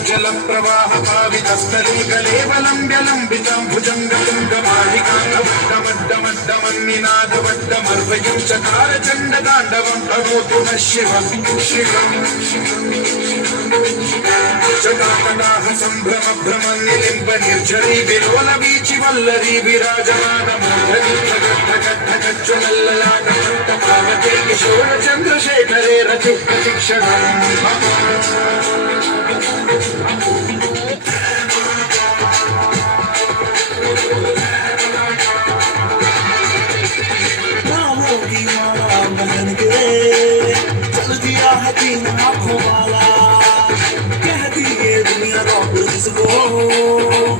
जल प्रवाह पावितस्तरे कलेवलम्ब्यलम्बितं भुजङ्गलिङ्गमालिकाण्डमड्डमड्डमन्निनादवड्डमर्वयं चकार चण्डताण्डवं करोतु नः शिवं चकाकटाह सम्भ्रम भ्रमन्निलिम्ब निर्झरी विलोलवीचि वल्लरी विराजमानमूर्धनि ठगट्ठगट्ठगच्चुनल्ललाटपट्टपावके किशोर चन्द्रशेखरे रति प्रशिक्षणम् चल दिया है तीन आंखों वाला कह दी ये दुनिया रॉक जिसको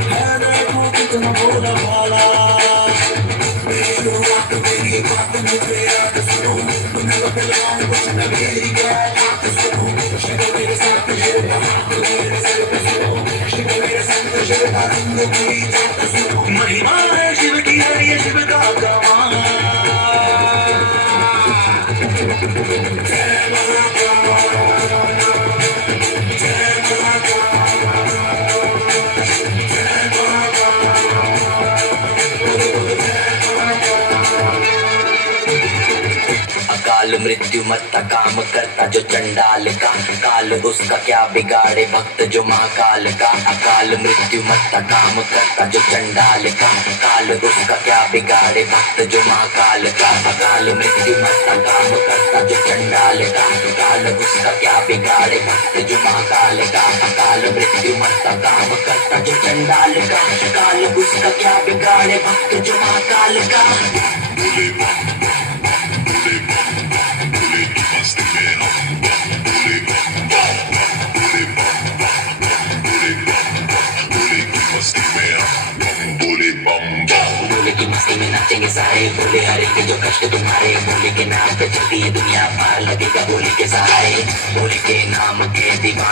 है देखो कितना भोला भाला मेरी बात मुझे याद सुनो तुम्हें बतलाऊं कुछ न मेरी बात सुनो शिव मेरे साथ मेरे सिर पे सुनो शिव मेरे संग शिव का रंग मेरी जात सुनो महिमा है शिव की है ये शिव का कमाल अकाल मृत्यु मत्ता काम करता जो चंडाल का काल उसका क्या बिगाड़े भक्त जो महाकाल का अकाल मृत्यु मत्ता काम करता जो चंडाल का काल उसका क्या बिगाड़े भक्त जो महाकाल का अकाल मृत्यु मत्ता काम करता जो चंडाल का काल उसका क्या बिगाड़े भक्त जो महाकाल का अकाल मृत्यु मत्ता काम करता जो चंडाल का काल उसका क्या बिगाड़े भक्त जो महाकाल का भोले की मस्ती में नाचेंगे सारे भोले हरे के जो कष्ट तुम्हारे भोले के नाम पे चलती है दुनिया पार लगेगा भोले के सहारे भोले के नाम के दीवाने